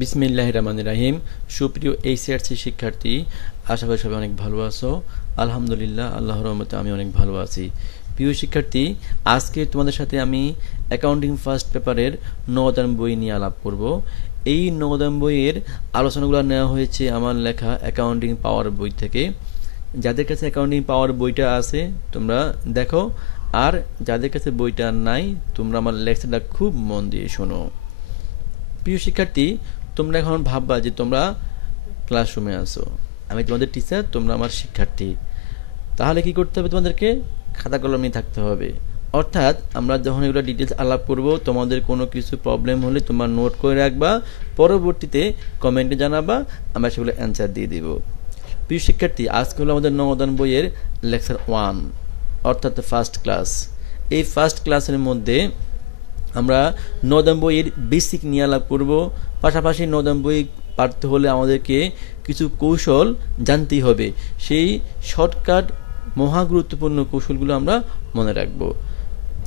বিসমিল্লাহির রহমানির রহিম। সুপ্রিয় এইচএসসি শিক্ষার্থী, আশা করি সবাই অনেক ভালো আছো। আলহামদুলিল্লাহ, আল্লাহর রহমতে আমি অনেক ভালো আছি। প্রিয় শিক্ষার্থী, আজকে তোমাদের সাথে আমি অ্যাকাউন্টিং ফার্স্ট পেপারের নবদান বই নিয়ে আলাপ করব। এই নবদান বইয়ের আলোচনাগুলো নেওয়া হয়েছে আমার লেখা অ্যাকাউন্টিং পাওয়ার বই থেকে। যাদের কাছে অ্যাকাউন্টিং পাওয়ার বইটা আছে তোমরা দেখো, আর যাদের কাছে বইটা নাই তোমরা আমার লেকচারটা খুব মন দিয়ে শোনো। প্রিয় শিক্ষার্থী, তোমরা এখন ভাববা যে তোমরা ক্লাসরুমে আসো, আমি তোমাদের টিচার, তোমরা আমার শিক্ষার্থী। তাহলে কি করতে হবে? তোমাদেরকে খাতা কলম নিয়ে থাকতে হবে। অর্থাৎ আমরা যখন এগুলো ডিটেলস আলাপ করব, তোমাদের কোনো কিছু প্রবলেম হলে তোমরা নোট করে রাখবা, পরবর্তীতে কমেন্টে জানাবা, আমরা সেগুলো অ্যান্সার দিয়ে দিব। প্রিয় শিক্ষার্থী, আজকে হলো আমাদের নবদান বইয়ের লেকচার 1, অর্থাৎ ফার্স্ট ক্লাস। এই ফার্স্ট ক্লাসের মধ্যে আমরা নবদান বইয়ের বেসিক নিয়ে আলাপ করব। পাশাপাশি নবদান বই পাঠতে হলে আমাদেরকে কিছু কৌশল জানতেই হবে। সেই শর্টকাট মহা গুরুত্বপূর্ণ কৌশলগুলো আমরা মনে রাখব,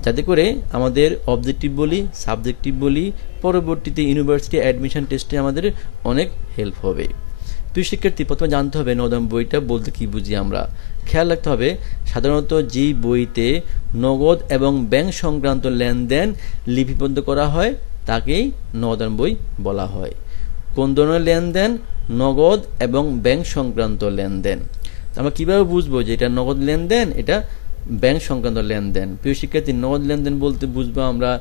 যাতে করে আমাদের অবজেক্টিভ বলি, সাবজেক্টিভ বলি, পরবর্তীতে ইউনিভার্সিটি অ্যাডমিশন টেস্টে আমাদের অনেক হেল্প হবে। প্রিয় শিক্ষার্থী, প্রথমে জানতে হবে নবদান বইটা বলতে কি বুঝি আমরা। খেয়াল রাখতে হবে, সাধারণত যেই বইতে নগদ এবং ব্যাংক সংক্রান্ত লেনদেন লিপিবদ্ধ করা হয় তাকেই নবদান বই বলা হয়। কোন ধরনের লেনদেন? নগদ এবং ব্যাংক সংক্রান্ত লেনদেন। আমরা কিভাবে বুঝবো যে এটা নগদ লেনদেন, এটা ব্যাংক সংক্রান্ত লেনদেন? প্রিয় শিক্ষার্থী, নগদ লেনদেন বলতে বুঝবো আমরা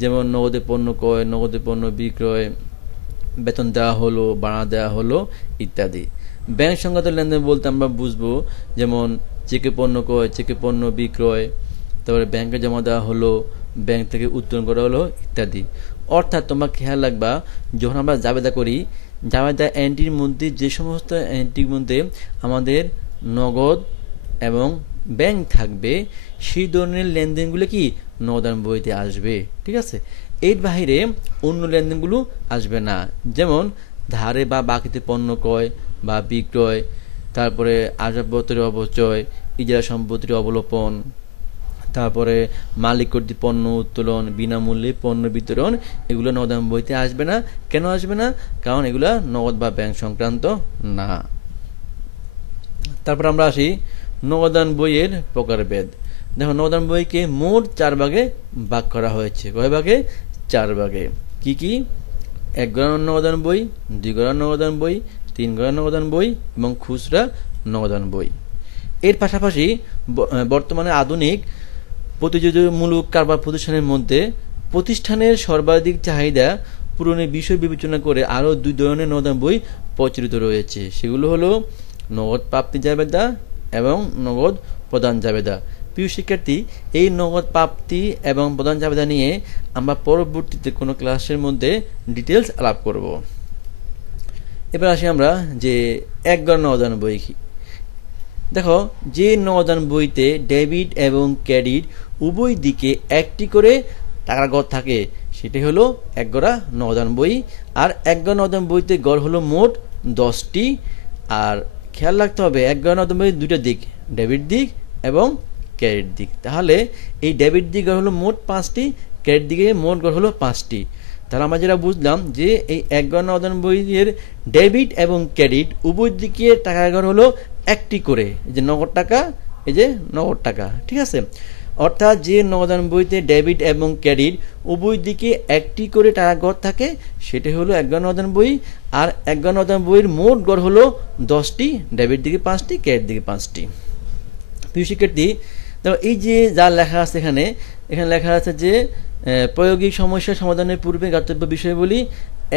যেমন নগদে পণ্য ক্রয়, নগদে পণ্য বিক্রয়, বেতন দেওয়া হলো, ভাড়া দেওয়া হলো ইত্যাদি। ব্যাংক সংক্রান্ত লেনদেন বলতে আমরা বুঝবো যেমন চেকে পণ্য ক্রয়, চেকে পণ্য বিক্রয়, তারপরে ব্যাংকে জমা দেওয়া হলো, ব্যাংক থেকে উত্তোলন করা হলো ইত্যাদি। অর্থাৎ তোমরা খেয়াল রাখবা, যখন আমরা জাবেদা করি, জাবেদা এন্ট্রির মধ্যে যে সমস্ত এন্ট্রির মধ্যে আমাদের নগদ এবং ব্যাংক থাকবে, সেই ধরনের লেনদেনগুলো কি নবদান বইতে আসবে। ঠিক আছে, এর বাহিরে অন্য লেনদেনগুলো আসবে না। যেমন ধারে বা বাকিতে পণ্য ক্রয় বা বিক্রয়, তারপরে আসবাবপত্রের অপচয়, ইজারা সম্পত্তির অবলোপন, তারপরে মালিক কর্তৃক পণ্য উত্তোলন, বিনামূল্যে পণ্য বিতরণ, এগুলো নবদান বইতে আসবে না। কেন আসবে না? কারণ এগুলো নগদ বা ব্যাংক সংক্রান্ত না। তারপর আমরা আসি নবদান বইয়ের প্রকারভেদ। দেখো, নবদান বইকে মোট 4 ভাগে ভাগ করা হয়েছে। কয় ভাগে? 4 ভাগে। কি কি? 1 গড়ার নবদান বই, 2 গড়ার নবদান বই, 3 গড়ার নবদান বই এবং খুচরা নবদান বই। এর পাশাপাশি বর্তমানে আধুনিক প্রতিযোগিতামূলক কারবার প্রতিষ্ঠানের মধ্যে প্রতিষ্ঠানের সর্বাধিক চাহিদা পূরণের বিষয় বিবেচনা করে আরও 2 ধরনের নবদান বই প্রচলিত রয়েছে। সেগুলো হলো নগদ প্রাপ্তি জাবেদা এবং নগদ প্রদান জাবেদা। প্রিয় শিক্ষার্থী, এই নগদ প্রাপ্তি এবং প্রদান জাবেদা নিয়ে আমরা পরবর্তীতে কোনো ক্লাসের মধ্যে ডিটেলস আলাপ করব। এবার আসি আমরা যে 1 গড় নবদান বই। দেখো, যে নবদান বইতে ডেবিট এবং ক্রেডিট উভয় দিকে একটি করে টাকার গড় থাকে সেটি হলো 1 গড়া নবদান বই। আর 1 গড়া নবদান বইতে গড় হলো মোট 10টি। আর খেয়াল রাখতে হবে, 1 গড়া নবদান বইয়ের 2টা দিক, ডেবিট দিক এবং ক্রেডিট দিক। তাহলে এই ডেবিট দিক গড় হলো মোট 5টি, ক্রেডিট দিকে মোট গড় হলো 5টি। তাহলে আমরা যেটা বুঝলাম যে এই 1 গড়া নবদান বইয়ের ডেবিট এবং ক্রেডিট উভয় দিকে টাকার গড় হলো একটি করে, এই যে নগদ টাকা, এই যে নগদ টাকা। ঠিক আছে, অর্থাৎ যে নবদান বইতে ডেবিট এবং ক্রেডিট উভয় দিকে একটি করে টাকা গড় থাকে সেটা হলো 1 গড় নবদান বই। আর 1 গড় নবদান বইয়ের মোট গড় হলো 10টি, ডেবিট দিকে 5টি, ক্রেডিট দিকে 5টি। প্রিয় শিক্ষার্থী, দেখো এই যে যা লেখা আছে এখানে লেখা আছে যে প্রায়োগিক সমস্যা সমাধানের পূর্বে জ্ঞাতব্য বিষয়গুলি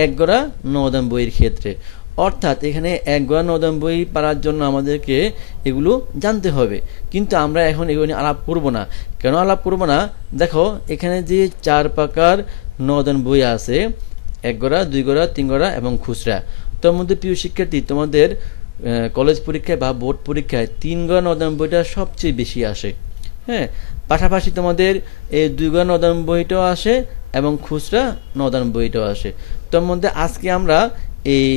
1 গড়া নবদান বইয়ের ক্ষেত্রে। অর্থাৎ এখানে 1 গড়া নবদান বই পড়ার জন্য আমাদেরকে এগুলো জানতে হবে, কিন্তু আমরা এখন এগুলো নিয়ে আলাপ করব না। কেন আলাপ করব না? দেখো, এখানে যে 4 প্রকার নবদান বই আছে, 1 গড়া, 2 গড়া, 3 গড়া এবং খুচরা। তার মধ্যে প্রিয় শিক্ষার্থী, তোমাদের কলেজ পরীক্ষায় বা বোর্ড পরীক্ষায় 3 গড়া নবদান বইটা সবচেয়ে বেশি আসে। হ্যাঁ, পাশাপাশি তোমাদের এই 2 গড়া নবদান বইটাও আসে এবং খুচরা নবদান বইটাও আসে। তার মধ্যে আজকে আমরা এই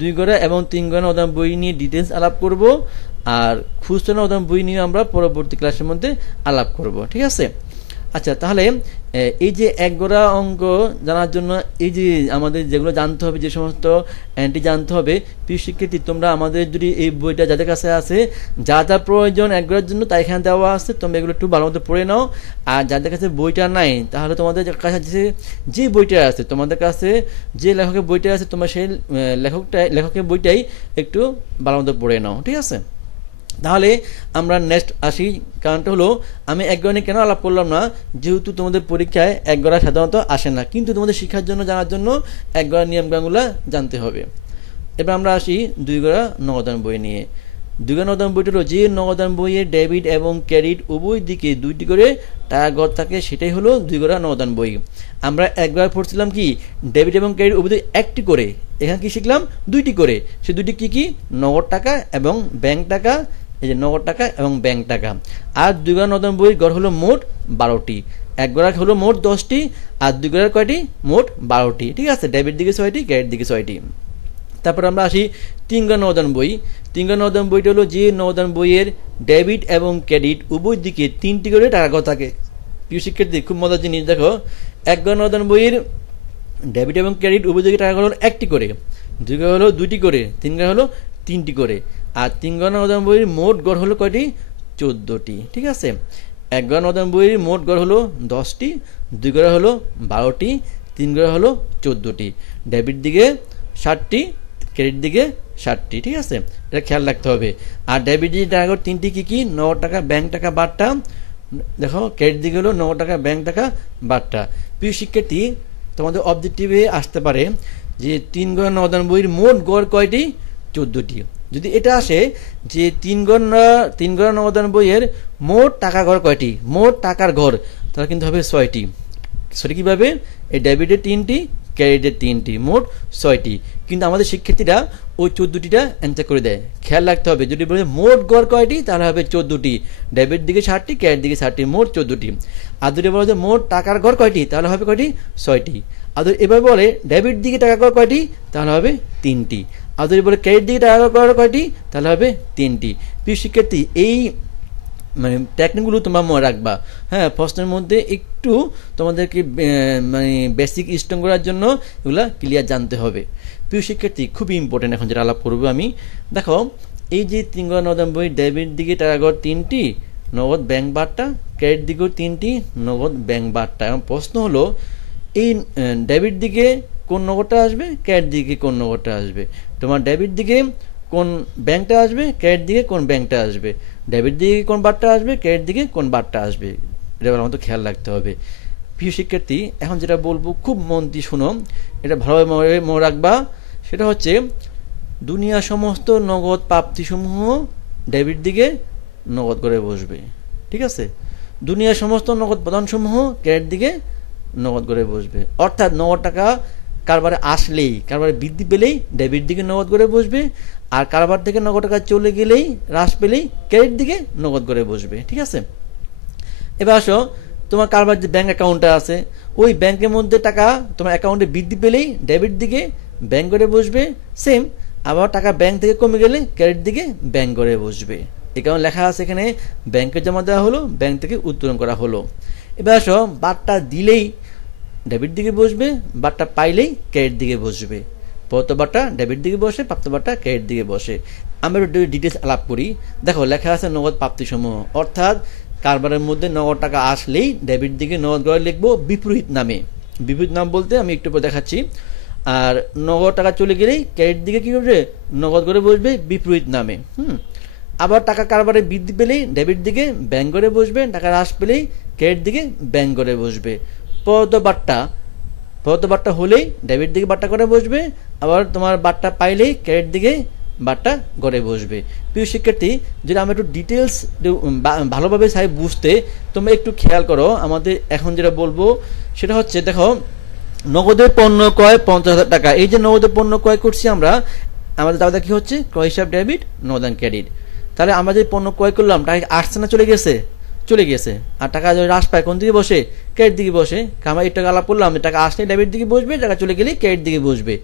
2 গড়া এবং 3 গড়া নবদান বই নিয়ে ডিটেলস আলাপ করব, আর খুচরা নবদান বই নিয়ে আমরা পরবর্তী ক্লাসের মধ্যে আলাপ করব। ঠিক আছে? আচ্ছা, তাহলে এই যে এক গড়া অঙ্ক জানার জন্য এই যে আমাদের যেগুলো জানতে হবে, যে সমস্ত অ্যান্টি জানতে হবে, প্রিয় শিক্ষার্থী তোমরা আমাদের যদি এই বইটা যাদের কাছে আছে, যা যা প্রয়োজন এক গড়ার জন্য তা এখানে দেওয়া আছে, তোমরা এগুলো একটু ভালো মতো পড়ে নাও। আর যাদের কাছে বইটা নাই, তাহলে তোমাদের কাছে যে বইটা আছে, তোমাদের কাছে যে লেখকের বইটা আছে, তোমরা সেই লেখকের বইটাই একটু ভালো মতো পড়ে নাও, ঠিক আছে? তাহলে আমরা নেক্সট আসি। কারণটা হলো আমি এক গড়া নিয়ে কেন আলাপ করলাম না, যেহেতু তোমাদের পরীক্ষায় এক গড়া সাধারণত আসে না, কিন্তু তোমাদের শিক্ষার জন্য জানার জন্য এক গড়া নিয়মকানুনগুলো জানতে হবে। এবার আমরা আসি দুই গড়া নগদান বই নিয়ে। দুই গড়া নগদান বইটা হলো যে নগদান বইয়ের ডেবিট এবং ক্রেডিট উভয় দিকে দুইটি করে টাকা ঘর থাকে, সেটাই হলো দুই গড়া নগদান বই। আমরা একবার পড়ছিলাম কি ডেবিট এবং ক্রেডিট উভয় দিকে একটি করে, এখানে কি শিখলাম দুইটি করে। সে দুইটি কি কি? নগদ টাকা এবং ব্যাংক টাকা। এই যে নগদ টাকা এবং ব্যাংক টাকা। আর দুই গড়া নগদান বইয়ের গড় হলো মোট 12টি, এক গড়া হলো মোট 10টি, আর দুই গড়ার কয়টি? মোট 12টি, ঠিক আছে? ডেবিট দিকে 6টি, ক্রেডিট দিকে 6টি। তারপর আমরা আসি তিন গড়া নগদান বই। তিন গড়া নগদান বইটা হলো যে নগদান বইয়ের ডেবিট এবং ক্রেডিট উভয় দিকে 3টি করে টাকা ঘর থাকে। প্রিয় শিক্ষার্থী খুব মজার জিনিস দেখো, এক গড়া নগদান বইয়ের ডেবিট এবং ক্রেডিট উভয় দিকে টাকা ঘর হলো 1টি করে, দুই গড়া হলো 2টি করে, তিন গড়া হলো 3টি করে। আর তিন গড়া নগদান বইয়ের মোট গড় হলো কয়টি? 14টি, ঠিক আছে? এক গড়া নগদান বইয়ের মোট গড় হলো 10টি, দুই গড়া হলো 12টি, তিন গড়া হলো 14টি। ডেবিট দিকে 60টি, ক্রেডিট দিকে 60টি, ঠিক আছে? এটা খেয়াল রাখতে হবে। আর ডেবিট দিকে টাকা ঘর 3টি কি কি? নগদ টাকা, ব্যাংক টাকা, বারটা। দেখো ক্রেডিট দিকে হলো নগদ টাকা, ব্যাংক টাকা, বারটা। প্রিয় শিক্ষার্থী তোমাদের অবজেক্টিভে আসতে পারে যে তিন গড়া নগদান বইয়ের মোট গড় কয়টি? 14টি। যদি এটা আসে যে তিন গড়া নগদান বইয়ের মোট টাকা ঘর কয়টি? মোট টাকার ঘর, তাহলে কিন্তু হবে 6টি। সেটা কীভাবে? এই ডেবিটের 3টি, ক্রেডিটের 3টি, মোট 6টি। কিন্তু আমাদের শিক্ষার্থীরা ওই 14টিটা অ্যান্সার করে দেয়। খেয়াল রাখতে হবে, যদি বলে মোট গড় কয়টি, তাহলে হবে 14টি। ডেবিট দিকে 60টি, ক্রেডিট দিকে 60টি, মোট 14টি। আর যদি বলে যে মোট টাকার ঘর কয়টি, তাহলে হবে কয়টি? 6টি। আর যদি এবার বলে ডেবিট দিকে টাকা ঘর কয়টি, তাহলে হবে 3টি। আর যদি বলে ক্রেডিট দিকে টাকা ঘর কয়টি, তাহলে হবে 3টি। প্রিয় শিক্ষার্থী এই মানে টেকনিকগুলো তোমরা মনে রাখবা। হ্যাঁ, প্রশ্নের মধ্যে একটু তোমাদেরকে মানে বেসিক স্ট্রং করার জন্য এগুলা ক্লিয়ার জানতে হবে। প্রিয় শিক্ষার্থী খুবই ইম্পর্টেন্ট এখন যেটা আলাপ করবো আমি। দেখো এই যে তিন গড়া নগদান বই, ডেবিট দিকে টাকা ঘর 3টি, নগদ ব্যাংক বারটা, ক্রেডিট দিকেও 3টি, নগদ ব্যাংক বারটা। এবং প্রশ্ন হলো এই ডেবিট দিকে কোন নগদটা আসবে, ক্রেডিট দিকে কোন নগদটা আসবে। তোমার ডেবিট দিকে কোন ব্যাংকটা আসবে, ক্রেডিট দিকে কোন ব্যাংকটা আসবে, ডেবিট দিকে কোন বারটা আসবে, ক্রেডিট দিকে কোন বারটা আসবে, এটা আমাদের খেয়াল রাখতে হবে। প্রিয় শিক্ষার্থী এখন যেটা বলবো খুব মন দিয়ে শুনো, এটা ভালোভাবে মনে রাখবা। সেটা হচ্ছে দুনিয়া সমস্ত নগদ প্রাপ্তিসমূহ ডেবিট দিকে নগদ করে বসবে, ঠিক আছে? দুনিয়ার সমস্ত নগদ প্রদানসমূহ ক্রেডিট দিকে নগদ করে বসবে। অর্থাৎ নগদ টাকা কারবারে আসলেই, কারবারে বৃদ্ধি পেলেই ডেবিট দিকে নগদ করে বসবে, আর কারবার থেকে নগদ টাকা চলে গেলেই, হ্রাস পেলেই ক্রেডিট দিকে নগদ করে বসবে, ঠিক আছে? এবার আসো তোমার কারবার যে ব্যাংক অ্যাকাউন্টে আছে, ওই ব্যাংকের মধ্যে টাকা তোমার অ্যাকাউন্টে বৃদ্ধি পেলেই ডেবিট দিকে ব্যাংক করে বসবে। সেম আবার টাকা ব্যাংক থেকে কমে গেলে ক্রেডিট দিকে ব্যাংক করে বসবে। এই কারণে লেখা আছে এখানে ব্যাংকে জমা দেওয়া হলো, ব্যাংক থেকে উত্তোলন করা হলো। এবার আসো বারটা দিলেই ডেবিট দিকে বসবে, বারটা পাইলেই ক্রেডিট দিকে বসবে। প্রদত্ত বারটা ডেবিট দিকে বসে, প্রাপ্ত বারটা ক্রেডিট দিকে বসে। আমরা একটু ডিটেলস আলাপ করি। দেখো লেখা আছে নগদ প্রাপ্তিসমূহ, অর্থাৎ কারবারের মধ্যে নগদ টাকা আসলেই ডেবিট দিকে নগদ করে লিখবো বিপরীত নামে। বিপরীত নাম বলতে আমি একটু পরে দেখাচ্ছি। আর নগদ টাকা চলে গেলেই ক্রেডিট দিকে কি করবে, নগদ করে বসবে বিপরীত নামে। আবার টাকা কারবারে বৃদ্ধি পেলেই ডেবিট দিকে ব্যাংক করে বসবে, টাকা হ্রাস পেলেই ক্রেডিট দিকে ব্যাংক করে বসবে। প্রদত্ত বারটা হলেই ডেবিট দিকে বারটা করে বসবে, আবার তোমার বারটা পাইলেই ক্রেডিট দিকে বারটা করে বসবে। প্রিয় শিক্ষার্থী যদি আমরা একটু ডিটেলস ভালোভাবে চাই বুঝতে, তোমরা একটু খেয়াল করো। আমাদের এখন যেটা বলবো সেটা হচ্ছে, দেখো নগদের পণ্য ক্রয় 50,000 টাকা। এই যে নগদের পণ্য ক্রয় করছি আমরা, আমাদের দাদা কি হচ্ছে ক্রয় হিসাব ডেবিট, নগদান ক্রেডিট। তাহলে আমরা যে পণ্য ক্রয় করলাম টাকা আসছে না চলে গেছে? চলে গেছে। আর টাকা যদি হ্রাস পায় কোন দিকে বসে, ক্রেডিট দিকে বসে। আমরা এই টাকা আলাপ করলাম, টাকা আসলে ডেবিট দিকে বসবে, টাকা চলে গেলে ক্রেডিট দিকে বসবে।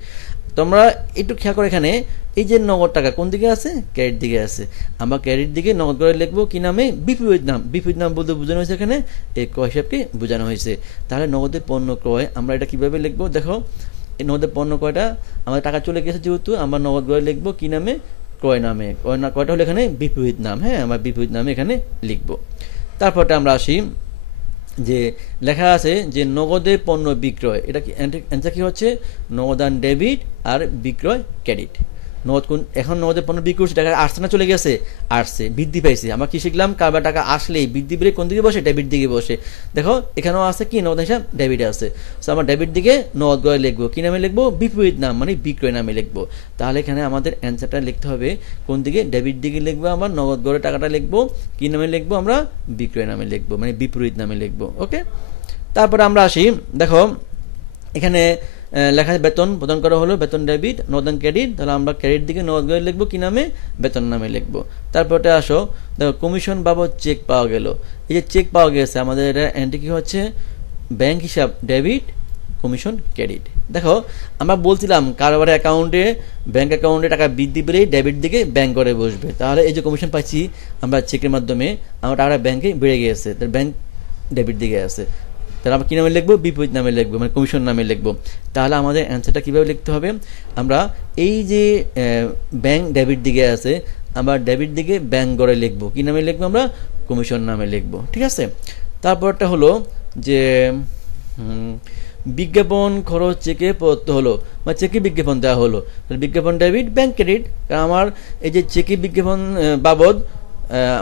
তোমরা একটু খেয়াল করো এখানে এই যে নগদ টাকা কোন দিকে আছে, ক্রেডিট দিকে আছে, আমরা ক্রেডিট দিকে নগদ করে লিখবো কি নামে, বিপরীত নাম। বিপরীত নাম বলতে বোঝানো হয়েছে এখানে এই ক্রয় হিসাবকে বোঝানো হয়েছে। তাহলে নগদে পণ্য ক্রয় আমরা এটা কিভাবে লিখবো, দেখো এই নগদে পণ্য ক্রয়টা আমাদের টাকা চলে গেছে যেহেতু আমরা নগদ করে লিখবো কি নামে, ক্রয় নামে। ক্রয়টা হলো এখানে বিপরীত নাম, হ্যাঁ আমরা বিপরীত নামে এখানে লিখবো। তারপরটা আমরা আসি যে লেখা আছে যে নগদে পণ্য বিক্রয়, এটা কি অ্যান্সার কি হচ্ছে, নগদান ডেবিট আর বিক্রয় ক্রেডিট। নগদ কোন, এখন নগদের পণ্য বিক্রি করছে, টাকা আসছে না চলে গেছে, আসছে, বৃদ্ধি পাইছে। আমরা কি শিখলাম, কারবার টাকা আসলেই বৃদ্ধি পেলে কোন দিকে বসে, ডেবিট দিকে বসে। দেখো এখানেও আছে কি নগদ হিসাব ডেবিট আছে, সো আমরা ডেবিট দিকে নগদ করে লিখবো কি নামে লিখবো, বিপরীত নাম মানে বিক্রয় নামে লিখবো। তাহলে এখানে আমাদের অ্যান্সারটা লিখতে হবে কোন দিকে, ডেবিট দিকে লিখবো, আমরা নগদ করে টাকাটা লিখবো কি নামে লিখবো, আমরা বিক্রয় নামে লিখবো মানে বিপরীত নামে লিখবো। ওকে, তারপরে আমরা আসি, দেখো এখানে লেখা আছে বেতন প্রদান করা হলো, বেতন ডেবিট, নগদান ক্রেডিট। তাহলে আমরা ক্রেডিট দিকে নগদ করে লিখবো কি নামে, বেতন নামে লিখবো। তারপরে আসো, দেখো কমিশন বাবদ চেক পাওয়া গেল। এই যে চেক পাওয়া গেছে আমাদের এটা এন্ট্রি কি হচ্ছে, ব্যাংক হিসাব ডেবিট, কমিশন ক্রেডিট। দেখো আমরা বলছিলাম কারবারের অ্যাকাউন্টে, ব্যাংক অ্যাকাউন্টে টাকা বৃদ্ধি পেলেই ডেবিট দিকে ব্যাংক করে বসবে। তাহলে এই যে কমিশন পাচ্ছি আমরা চেকের মাধ্যমে, আমার টাকাটা ব্যাংকে বেড়ে গিয়েছে, তাহলে ব্যাংক ডেবিট দিকে আছে। তাহলে আমরা কি নামে লিখবো, বিপরীত নামে লিখবো মানে কমিশন নামে লিখবো। তাহলে আমাদের অ্যান্সারটা কিভাবে লিখতে হবে, আমরা এই যে ব্যাংক ডেবিট দিকে আছে, আমরা ডেবিট দিকে ব্যাংক করে লিখবো কি নামে লিখবো, আমরা কমিশন নামে লিখবো। ঠিক আছে, তারপরটা হলো যে বিজ্ঞাপন খরচ চেকে প্রদত্ত হলো, বা চেকে বিজ্ঞাপন দেওয়া হলো, বিজ্ঞাপন ডেবিট, ব্যাংক ক্রেডিট। কারণ আমার এই যে চেকে বিজ্ঞাপন বাবদ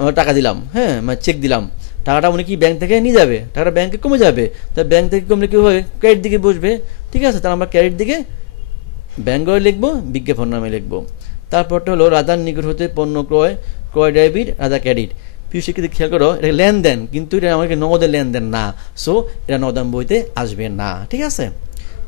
আমরা টাকা দিলাম, হ্যাঁ মানে চেক দিলাম, টাকাটা উনি কি ব্যাংক থেকে নিয়ে যাবে, টাকাটা ব্যাংকে কমে যাবে, তাই ব্যাংক থেকে কমলে কি হবে, ক্রেডিট দিকে বসবে। ঠিক আছে, তাহলে আমরা ক্রেডিট দিকে ব্যাংক করে লিখবো, বিজ্ঞাপন নামে লিখবো। তারপরটা হলো রাজার নিকট হতে পণ্য ক্রয়, ক্রয় ডেবিট, রাজা ক্রেডিট। প্রিয় শিক্ষার্থী খেয়াল করো, এটা লেনদেন কিন্তু এটা আমাকে নগদের লেনদেন না, সো এটা নগদান বইতে আসবে না। ঠিক আছে,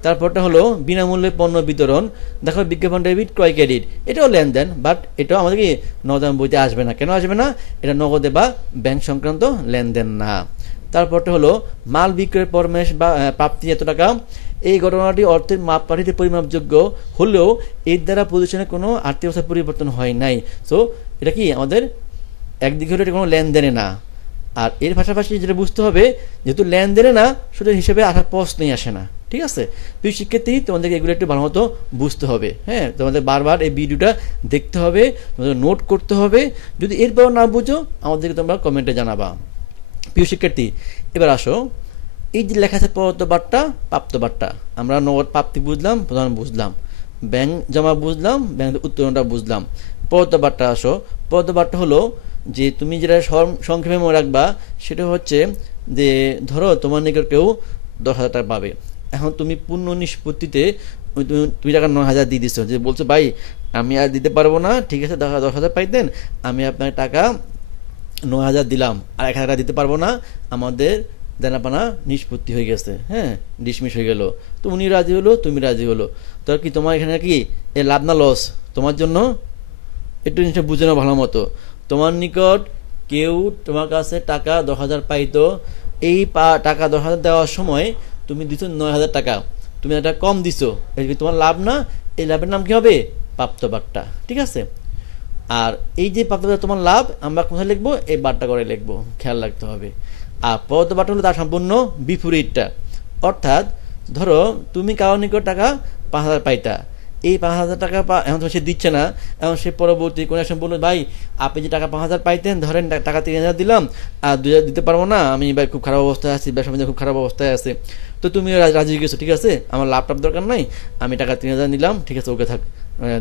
তারপরটা হলো বিনামূল্যে পণ্য বিতরণ। দেখো বিজ্ঞাপন ডেবিট, ক্রয় ক্রেডিট, এটাও লেনদেন, বাট এটাও আমাদের কি নগদান বইতে আসবে না। কেন আসবে না, এটা নগদে বা ব্যাংক সংক্রান্ত লেনদেন না। তারপরটা হলো মাল বিক্রয়ের পর মাস বা প্রাপ্তি এত টাকা। এই ঘটনাটি অর্থের মাপকাঠিতে পরিমাপযোগ্য হলেও এর দ্বারা প্রতিষ্ঠানের কোনো আর্থিক অবস্থার পরিবর্তন হয় নাই। সো এটা কি আমাদের একদিকে হলো এটা কোনো লেনদেনে না, আর এর পাশাপাশি যেটা বুঝতে হবে, যেহেতু লেনদেনে না সেটা হিসেবে আসার প্রশ্নই আসে না। ঠিক আছে, প্রিয় শিক্ষার্থী তোমাদেরকে এগুলো একটু ভালো মতো বুঝতে হবে, হ্যাঁ তোমাদের বারবার এই ভিডিওটা দেখতে হবে, তোমাদের নোট করতে হবে। যদি এরপরও না বুঝো আমাদেরকে তোমরা কমেন্টে জানাবা। প্রিয় শিক্ষার্থী এবার আসো, এই যে লেখা আছে প্রদত্ত বার্তা, প্রাপ্ত বার্তা, আমরা নগদ প্রাপ্তি বুঝলাম, প্রদান বুঝলাম, ব্যাংক জমা বুঝলাম, ব্যাংক উত্তোলনটা বুঝলাম। প্রদত্ত বার্তা আসো, প্রদত্ত বার্তা হলো যে তুমি যেটা সংক্ষেপে মনে রাখবা সেটা হচ্ছে যে ধরো তোমার নিকট কেউ 10,000 টাকা পাবে, এখন তুমি পূর্ণ নিষ্পত্তিতে তুমি টাকা 9,000 দিয়ে দিচ্ছ, যে বলছো ভাই আমি আর দিতে পারবো না, ঠিক আছে 10,000 পাইতেন, আমি আপনার টাকা 9,000 দিলাম, আর 1,000 টাকা দিতে পারবো না, আমাদের দেনাপানা নিষ্পত্তি হয়ে গেছে, হ্যাঁ ডিসমিস হয়ে গেল। তো উনি রাজি হলো, তুমি রাজি হলো, তো কি তোমার এখানে কি এ লাভ না লস তোমার জন্য, একটু জিনিসটা বুঝে নাও ভালো মতো। তোমার নিকট কেউ তোমার কাছে টাকা 10,000 পাইতো, এই টাকা 10,000 দেওয়ার সময় তুমি দিছো 9,000 টাকা, তুমি একটা কম দিছো, তোমার লাভ না, এই লাভের নাম কি হবে, প্রাপ্ত বার্তা। ঠিক আছে, আর এই যে প্রাপ্ত বার্তা তোমার লাভ আমরা কোথায় লিখবো, এই বার্তা করে লিখবো, খেয়াল রাখতে হবে। আর প্রদত্ত বার্তা হলো তার সম্পূর্ণ বিপরীতটা, অর্থাৎ ধরো তুমি কারোর নিকট টাকা 5,000 পাইতা, এই 5,000 টাকা এখন তো সে দিচ্ছে না, এখন সে পরবর্তী কোনো একসময় বললো ভাই আপনি যে টাকা 5,000 পাইতেন, ধরেন টাকা 3,000 দিলাম, আর 2,000 দিতে পারবো না, আমি ভাই খুব খারাপ অবস্থায় আছি, ব্যবসা বাণিজ্য খুব খারাপ অবস্থায় আছে। তো তুমি রাজি গেছো, ঠিক আছে আমার লাভ টাভ দরকার নাই, আমি টাকা 3,000 নিলাম, ঠিক আছে ওকে থাক,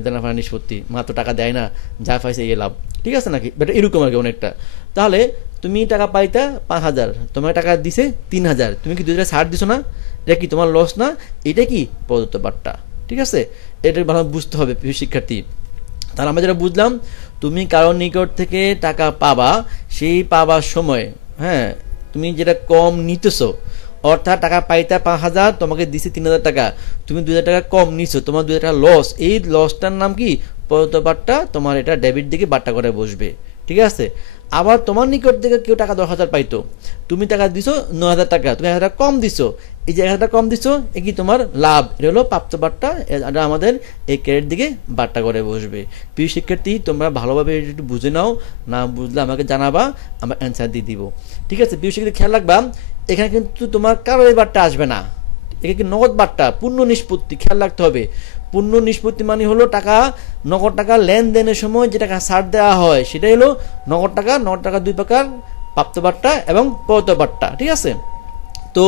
দেনাফানা নিষ্পত্তি, মাত্র টাকা দেয় না, যা পাইছে এই লাভ। ঠিক আছে নাকি, বেটা এরকম আর কি অনেকটা। তাহলে তুমি টাকা পাইতা 5,000, তোমার টাকা দিছে 3,000, তুমি কি 2,000 ছাড় দিছো না, এটা কি তোমার লস না, এটা কি প্রদত্ত বার্তা। ঠিক আছে, এটা ভালো বুঝতে হবে প্রিয় শিক্ষার্থী। তাহলে আমরা যেটা বুঝলাম, তুমি কারোর নিকট থেকে টাকা পাবা, সেই পাবার সময় হ্যাঁ তুমি যেটা কম নিতেছো, অর্থাৎ টাকা পাইতা 5,000, তোমাকে দিছে 3,000 টাকা, তুমি 2,000 টাকা কম নিছো, তোমার 2,000 টাকা লস, এই লসটার নাম কি প্রদত্ত বার্তা, তোমার এটা ডেবিট দিকে বার্তা করে বসবে। ঠিক আছে, আবার তোমার নিকট থেকে কেউ টাকা 10,000 পাইতো, তুমি টাকা দিছো 9,000 টাকা, তুমি 1,000 টাকা কম দিছো, এই যে 1,000 টাকা কম দিছো এ কি তোমার লাভ, এটা হলো প্রাপ্ত বার্তা, এটা আমাদের এই ক্রেডিট দিকে বার্তা করে বসবে। প্রিয় শিক্ষার্থী, তোমরা ভালোভাবে একটু বুঝে নাও, না বুঝলে আমাকে জানাবা, আমরা অ্যান্সার দিয়ে দিব। ঠিক আছে প্রিয় শিক্ষার্থী, খেয়াল রাখবা এখানে কিন্তু তোমার কারোর বার্তা আসবে না, এখানে কি নগদ বার্তা, পূর্ণ নিষ্পত্তি, খেয়াল রাখতে হবে। পূর্ণ নিষ্পত্তি মানে হলো টাকা, নগদ টাকা লেনদেনের সময় যে টাকা ছাড় দেওয়া হয় সেটাই হলো নগদ টাকা। নগদ টাকা দুই প্রকার, প্রাপ্ত বার্তা এবং প্রদত্ত বার্তা। ঠিক আছে, তো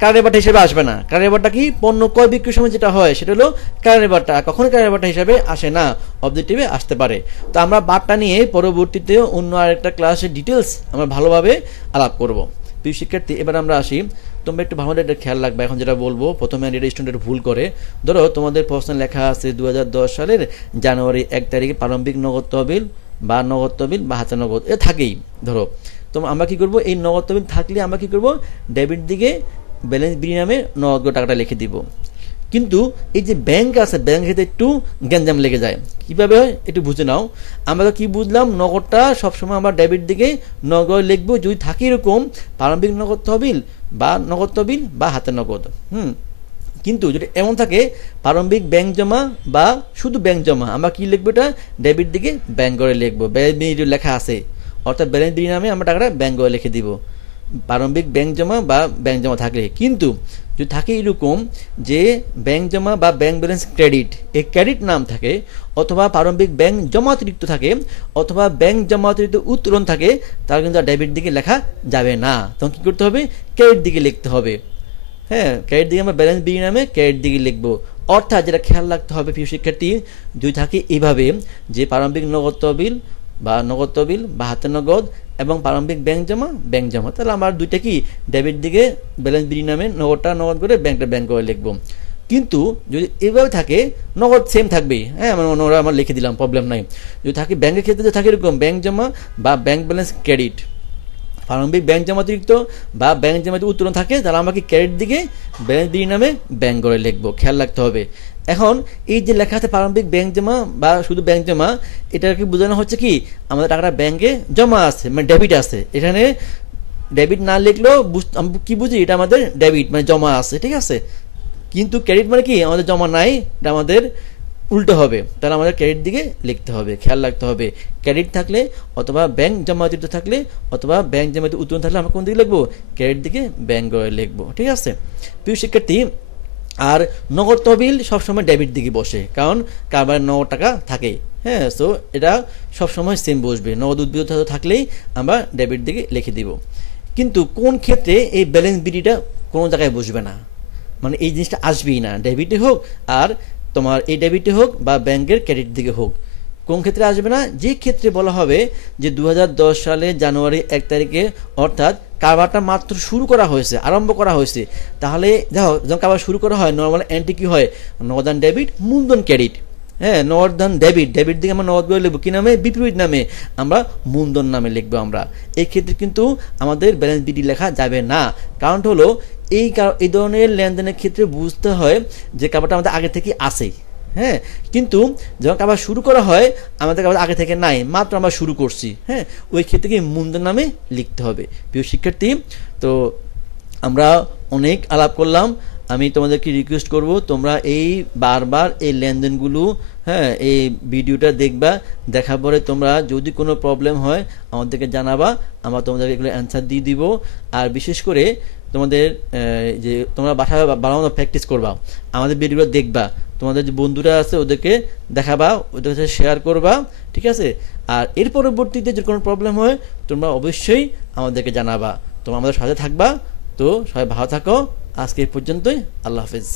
কারের বার্তা হিসেবে আসবে না। কারের বার্তা কি, পণ্য ক্রয় বিক্রির সময় যেটা হয় সেটা হলো কারের বার্তা, কখনোই কারের বার্তা হিসাবে আসে না, অবজেক্টিভে আসতে পারে। তো আমরা বার্তা নিয়ে পরবর্তীতে অন্য আরেকটা ক্লাসের ডিটেলস আমরা ভালোভাবে আলাপ করব। প্রিয় শিক্ষার্থী, এবার আমরা আসি, তোমরা একটু ভালো এটা খেয়াল রাখবে। এখন যেটা বলবো, প্রথমে এটা স্টুডেন্ট ভুল করে, ধরো তোমাদের প্রশ্নে লেখা আছে 2010 সালের জানুয়ারি 1 তারিখে প্রারম্ভিক নগদ তহবিল বা নগদ তহবিল বা হাতে নগদ এটা থাকেই। ধরো তো আমরা কি করব, এই নগদ তহবিল থাকলে আমরা কি করব, ডেবিট দিকে ব্যালেন্স বিনিময়ে নগদ টাকাটা লিখে দিব। কিন্তু এই যে ব্যাংক আছে, ব্যাংকের ক্ষেত্রে একটু গ্যাঞ্জাম লেগে যায়। কিভাবে হয় একটু বুঝে নাও। আমরা কি বুঝলাম, নগদটা সবসময় আমরা ডেবিট দিকে নগদ লিখবো যদি থাকে এরকম প্রারম্ভিক নগদ তহবিল বা নগদ তহবিল বা হাতে নগদ। কিন্তু যদি এমন থাকে প্রারম্ভিক ব্যাংক জমা বা শুধু ব্যাংক জমা, আমরা কি লিখবো, এটা ডেবিট দিকে ব্যাংক করে লিখবো, ব্যালেন্স বিনিময় লেখা আছে, অর্থাৎ ব্যালেন্স বিনিময়ে আমরা টাকাটা ব্যাংক করে লিখে দিব প্রারম্ভিক ব্যাংক জমা বা ব্যাংক জমা থাকলে। কিন্তু যদি থাকে এরকম যে ব্যাংক জমা বা ব্যাংক ব্যালেন্স ক্রেডিট, এই ক্রেডিট নাম থাকে, অথবা প্রারম্ভিক ব্যাংক জমা অতিরিক্ত থাকে, অথবা ব্যাংক জমা অতিরিক্ত উত্তোলন থাকে, তাহলে কিন্তু ডেবিট দিকে লেখা যাবে না, তখন কী করতে হবে, ক্রেডিট দিকে লিখতে হবে। হ্যাঁ, ক্রেডিট দিকে আমরা ব্যালেন্স বিনিময়ে ক্রেডিট দিকে লিখবো। অর্থাৎ যেটা খেয়াল রাখতে হবে প্রিয় শিক্ষার্থী, যদি থাকে এইভাবে যে প্রারম্ভিক নগদ তহবিল বা হাতে নগদ এবং প্রারম্ভিক ব্যাংক জমা, তাহলে আমার দুইটা কি ডেবিট দিকে ব্যালেন্স বিনিময়ে নগদটা নগদ করে ব্যাংকটা ব্যাংক করে লিখবো। কিন্তু যদি এইভাবে থাকে নগদ সেম থাকবেই, হ্যাঁ ওরা আমার লিখে দিলাম, প্রবলেম নাই। যদি থাকে ব্যাংকের ক্ষেত্রে যদি থাকে এরকম ব্যাংক জমা বা ব্যাংক ব্যালেন্স ক্রেডিট, প্রারম্ভিক ব্যাংক জমা অতিরিক্ত বা ব্যাংক জমা উত্তোলন থাকে, তাহলে আমাকে ক্রেডিট দিকে ব্যালেন্স বিনিময়ে ব্যাংক করে লিখবো, খেয়াল রাখতে হবে। এখন এই যে লেখা আছে প্রারম্ভিক ব্যাংক জমা বা শুধু ব্যাংক জমা, এটা কি বোঝানো হচ্ছে কি আমাদের টাকাটা ব্যাংকে জমা আছে, মানে ডেবিট আছে। এখানে ডেবিট না লিখলেও আমি কি বুঝি, এটা আমাদের ডেবিট মানে জমা আছে, ঠিক আছে। কিন্তু ক্রেডিট মানে কি আমাদের জমা নাই, এটা আমাদের উল্টো হবে, তাহলে আমাদের ক্রেডিট দিকে লিখতে হবে, খেয়াল রাখতে হবে। ক্রেডিট থাকলে অথবা ব্যাংক জমা অতিরিক্ত থাকলে অথবা ব্যাংক জমা উত্তোলন থাকলে আমরা কোন দিকে লিখবো, ক্রেডিট দিকে ব্যাংক করে লিখবো, ঠিক আছে প্রিয় শিক্ষার্থী। আর নগদ তহবিল সবসময় ডেবিট দিকে বসে, কারণ কারবার নগদ টাকা থাকে। হ্যাঁ, সো এটা সবসময় সেম বসবে, নগদ উদ্ভিদ থাকলেই আমরা ডেবিট দিকে লিখে দিব। কিন্তু কোন ক্ষেত্রে এই ব্যালেন্স বিডিটা কোনো জায়গায় বসবে না, মানে এই জিনিসটা আসবেই না, ডেবিটে হোক আর তোমার এই ডেবিটে হোক বা ব্যাংকের ক্রেডিট দিকে হোক। কোন ক্ষেত্রে আসবে না, যে ক্ষেত্রে বলা হবে যে 2010 সালে জানুয়ারি 1 তারিখে, অর্থাৎ কারবারটা মাত্র শুরু করা হয়েছে, আরম্ভ করা হয়েছে। তাহলে দেখো যখন কারবার শুরু করা হয় নর্মাল এন্ট্রি কি হয়, নগদান ডেবিট মূলধন ক্রেডিট। হ্যাঁ, নগদান ডেবিট দিকে আমরা নগদ করে লিখবো কি নামে, বিপরীত নামে আমরা মূলধন নামে লিখবো আমরা। এই ক্ষেত্রে কিন্তু আমাদের ব্যালেন্স বিডি লেখা যাবে না। কারণটা হলো এই ধরনের লেনদেনের ক্ষেত্রে বুঝতে হয় যে কারবারটা আমাদের আগে থেকে আসে। হ্যাঁ, কিন্তু যখন কারবার শুরু করা হয় আমাদের কারবার আগে থেকে নাই, মাত্র আমরা শুরু করছি। হ্যাঁ, ওই ক্ষেত্রে কি মূলধন নামে লিখতে হবে। প্রিয় শিক্ষার্থী, তো আমরা অনেক আলাপ করলাম। আমি তোমাদেরকে রিকোয়েস্ট করব তোমরা এই বারবার এই লেনদেনগুলো, হ্যাঁ, এই ভিডিওটা দেখবা, দেখার পরে তোমরা যদি কোনো প্রবলেম হয় আমাদেরকে জানাবা, আমরা তোমাদেরকে এগুলো অ্যান্সার দিয়ে দিব। আর বিশেষ করে তোমাদের যে তোমরা বাসায় বানানো প্র্যাকটিস করবা, আমাদের ভিডিওগুলো দেখবা, তোমাদের যে বন্ধুরা আছে ওদেরকে দেখাবা, ওদের কাছে শেয়ার করবা, ঠিক আছে। আর এর পরবর্তীতে যদি কোনো প্রবলেম হয় তোমরা অবশ্যই আমাদেরকে জানাবা, তোমরা আমাদের সাথে থাকবা। তো সবাই ভালো থাকো, আজকে এই পর্যন্তই, আল্লাহ হাফেজ।